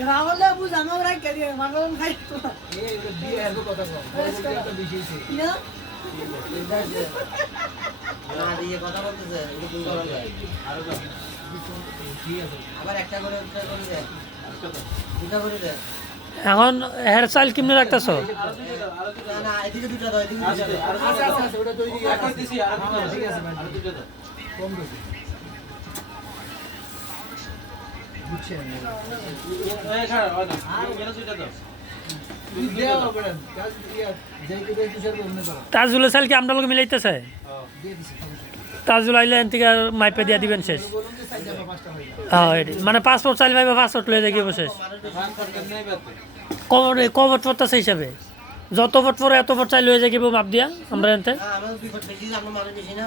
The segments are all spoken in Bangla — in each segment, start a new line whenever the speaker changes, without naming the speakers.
রাহুলে বুঝ আমার রাখ কে দিয়ে মাগন খাই
এই বিয়ে এর কথা কও বলতে একটা বিষয়
না?
না দিয়ে কথা বলতেছে একটু ভুল করা যায়।
ঠিক
আবার একটা করে একটা করে দেয়। দুটা করে দেয়।
এখন হেয়ার স্টাইল কেমনে রাখতেছ?
না না এদিকে দুটা দাও এদিকে দুটা দাও।
আচ্ছা আচ্ছা আচ্ছা, ওটা তৈরি হ্যাঁ, ঠিক আছে কম বেশি।
তাজুলের স্টাইল কি আপনার লোক মিলাইতেছে? তাজুল আইলে থেকে মাইপে দিয়ে দিবেন শেষ।
হয়ে
মানে পাসপোর্ট চাইলে ভাইবা পাসপোর্ট লয়ে যাই শেষ। কবর কবর পড়তেছে হিসাবে। যত ভোট পরে এত ভোট চাই লয়ে যাই মাপ দিয়া, আমরা এনতে।
আমরা দুই বেশি না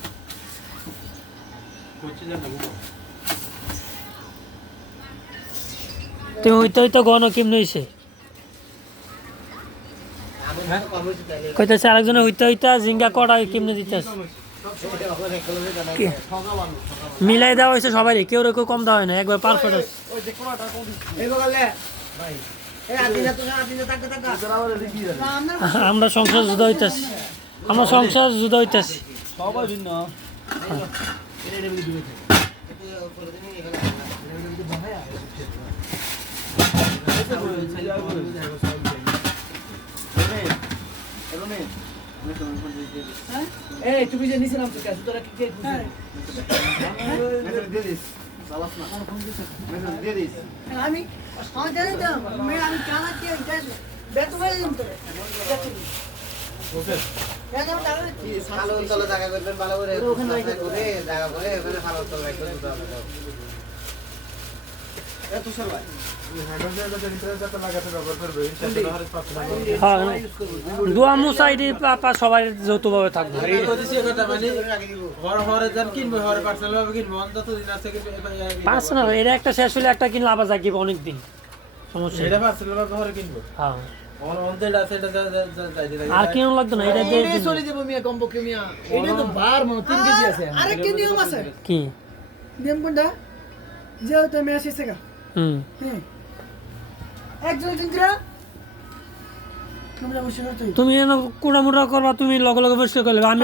তুমি হইতে হইতে গণ কেমনে
হয়েছে তাইলে
কইতেছে আরেকজনে হইতে হইতে জিঙ্গা কড়া কেমনে দিতেছে? মিলাই দেওয়া হয়েছে সবাই কেউ কেউ কম দেওয়া হয় না একবার পারফেক্ট আছে।
আমরা
আমরা সংসার যুদ্ধ হইতেছি আমরা সংসার যুদ্ধ হইতেছি।
সবাই ভিন্ন। এই তুমি যে নিচে নামছো কেন? তোরা কি কে
তো আমি আমি চালাচ্ছি বেতন হয়ে
জায়গা করবেন ভালো করে জায়গা করে ওখানে ভালো তলে রাখবেন
দোয়া সবাই যৌথভাবে থাকবে পার্সোনাল এটা একটা শেষ হলে একটা কিনলে আবার জাগিব অনেক দিন সমস্যা নেই। হ্যাঁ। আর কেন লাগতো না এটা দিয়ে
চলে যাব মিয়া কমপক্ষে মিয়া। এটা তো বার মনে তিন কেজি আছে।
আরেকটা নিয়ম আছে।
কি?
নিয়ম কোনটা? যেহেতু আমি আসিছে গা
হুম।
হুম। একজন একজন করে তোমরা বসে করতে।
তুমি এনে কুড়ামুড়া করবা তুমি লগে লগে পরিষ্কার করলে আমি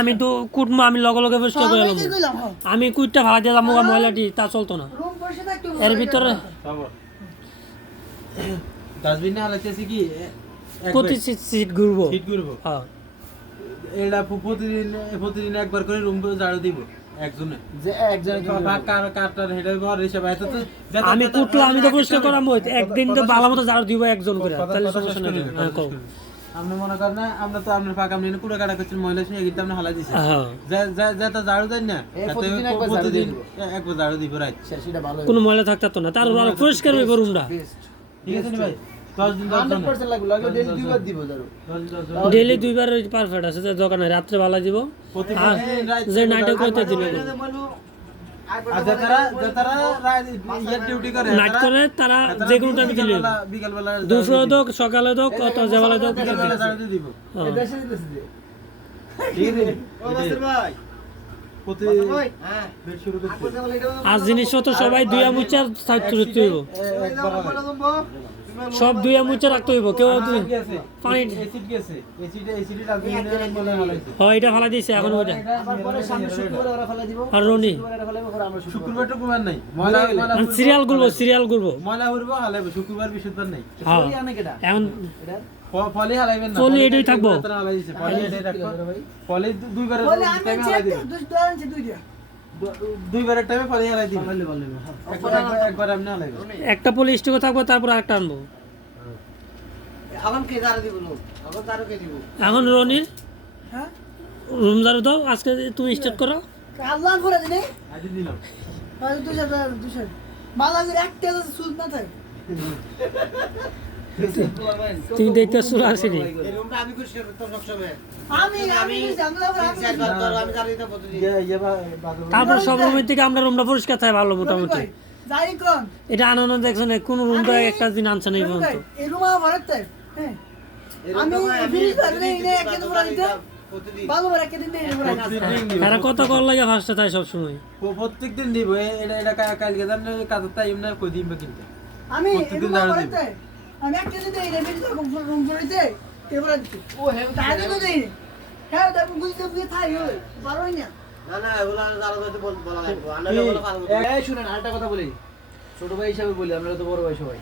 আমি।
তো কুটমো আমি লগে লগে পরিষ্কার করে
আমি হ্যাঁ।
আমি কুইটটা ভাড়া দিয়ে যাব ময়লাটি তা চলতো না। এর ভিতরে
ডাস্টবিন না হালাইতেছি কি?
প্রতি সিট- সিট ঘুরবো? হ্যাঁ।
এটা প্রতিদিন প্রতিদিন একবার করে রুম ঝাড়ু দিব একজনে।
যে একজন
কার কার কারটার হেডে ঘর হিসাবে এত তো
আমি
যাতে-
আমি তো পরিষ্কার করাম একদিন তো ভালো মতো ঝাড়ু দিব একজন করে। তাহলে সমস্যা নেই।
না,
হ্যাঁ।
আপনি মনে করেন না আমরা তো আপনার ফাঁকা আপনি কুড়ে কাটা করছেন মহিলা সঙ্গে কিন্তু আপনি হালাই দিচ্ছেন
হ্যাঁ।
ঝাড়ু দেন না
প্রতিদিন একবার ঝাড়ু
দিব। রাইট।
কোনো ময়লা থাকতো না। তার পরিষ্কার হইব রুমটা
বেস্ট
ঠিক আছে ভাই? দশ দিন দশ জন
100% লাগবে লাগলে ডেইলি দুইবার দিব ধরো।
দশ দিন দশ জন
ডেইলি দুইবার পারফেক্ট আছে যে দোকানে রাত্রে ভালো দিব। আর যে নাইটে করতে নাইট
তারা-
করে। তারা
তারা
যে কোনো টাইমে দিলে হোক সকালে
ঠিক আছে
আর জিনিসপত্র সবাই দুইয়া মুচার থাকতে হইব।
একবার
সব দুইয়া মুচা রাখতে হইব কেউ? পানি
মনে
হয় এটা ফালা দিছে এখন ওইটা।
আবার পরে সামনে শুক্রবারে ওরা ফেলা দিব।
আর রনি। সিরিয়াল গুলবো সিরিয়াল গুলবো
নাই
হ্যাঁ।
কেডা?
এখন
ফলে হালাইবেন না।
ফলে এটাই থাকব।
ফলে এটাই ফলে দুইবার টাইমে
দুই দুই দুই
দুইবারের ফলে হালাই
হ্যাঁ
একবার আপনি হালাইবেন।
একটা পলি স্টিকও থাকব তারপর একটা আনব।
এখন কে ঝাড়ু দিব এখন কে দিব?
এখন রনির
হ্যাঁ?
রুম দাও আজকে তুমি স্টার্ট করো।
আল্লাহ করে দিনে
আজ দিলাম।
দুশো দুশো মালা একটা সুদ না থাকে।
তুমি দেখতে চলে আসিনি? তারপর সব রুমের থেকে আমরা রুমটা পরিষ্কার থাকে ভালো মোটামুটি।
যাই কোন?
এটা আনন্দ দেখছেন কোন রুমটা একটা দিন আনছে না এই পর্যন্ত।
হ্যাঁ।
কত কল লাগে ফার্স্টে তাই সব সময়?
প্রত্যেক দিন দিব এ- এটা এটা কা- কালকে জান কাজের টাইম না কই দিন কিন্তু?
আমি
প্রত্যেকদিন
আমি দিন দেই রে বেশি রকম রুম ভরতে এবারে ও হে তাই তো দেই হ্যাঁ বুঝতে থাই পারোই না
না না এগুলো আরও বল- বলা লাগবে আনালে বলো ভালো মতো।
এই শুনেন আরেকটা কথা বলি ছোট ভাই হিসাবে বলি আমরা তো বড় ভাই সবাই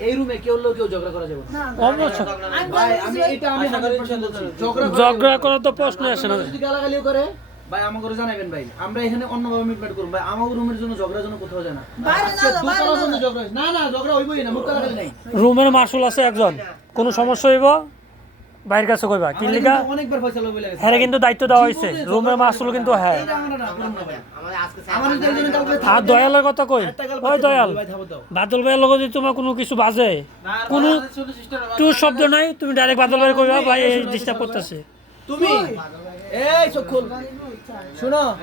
এই রুমে কেউ লোক কেউ ঝগড়া করা যাবে না
না
ভাই
ভাই
আমি এটা আমি 100% ঝগড়া করা
করার তো প্রশ্ন আসে না
যদি গালাগালিও করে ভাই আমাকে জানাবেন ভাই। আমরা এখানে অন্যভাবে মিটমাট করব। ভাই আমার রুমের জন্য ঝগড়ার জন্য কোথাও যায় না।
না, না।
ঝগড়া হইবই না নাই।
রুমের মার্শাল আছে একজন। কোনো সমস্যা হইব? বাইরের কাছে কইবা কি লিগা
কিন্তু অনেকবার ফয়সালা বলে গেছে।
হ্যাঁ কিন্তু দায়িত্ব দেওয়া হয়েছে রুমের মার্শাল কিন্তু হ্যাঁ। আর দয়ালের কথা কই? ওই দয়াল।
ভাই থামো দাও
বাদল ভাইয়ের লগে যদি তোমার কোনো কিছু বাজে কোনো টু শব্দ নাই তুমি ডাইরেক্ট বাদল ভাই কইবা ভাই এই ডিস্টার্ব করতেছে।
তুমি? এই চোখ শুনো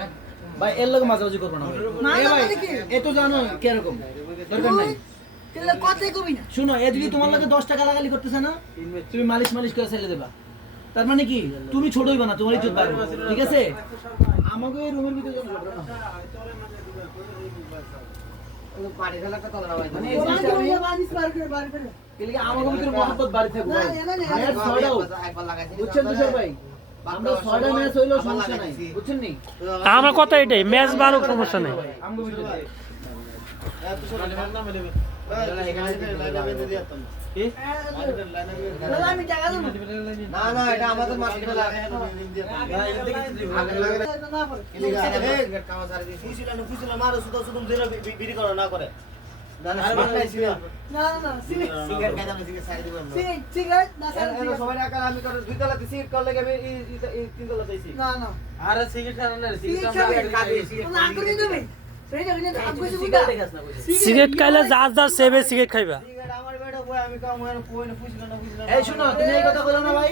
ভাই এর লগে মাঝামাঝি করব না। এ ভাই
মানে
এ তো জানো কীরকম দরকার নাই। শুনো এ যদি তোমার লাগে দশ টাকা লাগালি করতেছে না তুমি মালিশ মালিশ করে ছেড়ে দেবা। তার মানে কি? তুমি ছোট হইবা না তোমার ইজ্জত বাড়বে। ঠিক আছে? আমাকে এই রুমের ভিতরে মানে আমাকে ভিতরে মহব্বত বাড়ি থাকবে
না,
ভাই।
না, না,
ম্যাচ
আমি
ছয়টাও।
একবার- একবার লাগাইছি।
বুঝছেন তুষার ভাই আমরা
কথা এটাই ম্যাচ বারো সমস্যা নেই।
না
করে।
সিগারেটে
খাইলে যার যার সেবে সিগারেট খাইবা।
এই শুনো তুমি এই কথা বলো না ভাই।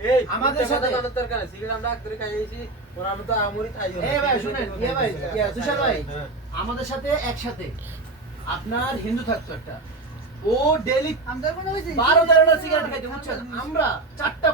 আমাদের
আমাদের সাথে
সাথে-
দরকার সিগারেট আমরা আগ খাইয়েছি ওরা তো আমরি খাই
এই ভাই শুনেন ইয়ে ভাই তুষার ভাই আমাদের সাথে একসাথে আপনার হিন্দু থাকতো একটা। ও ডেলি বারো তেরোটা সিগারেট খাইতে বুঝছেন? আমরা চারটা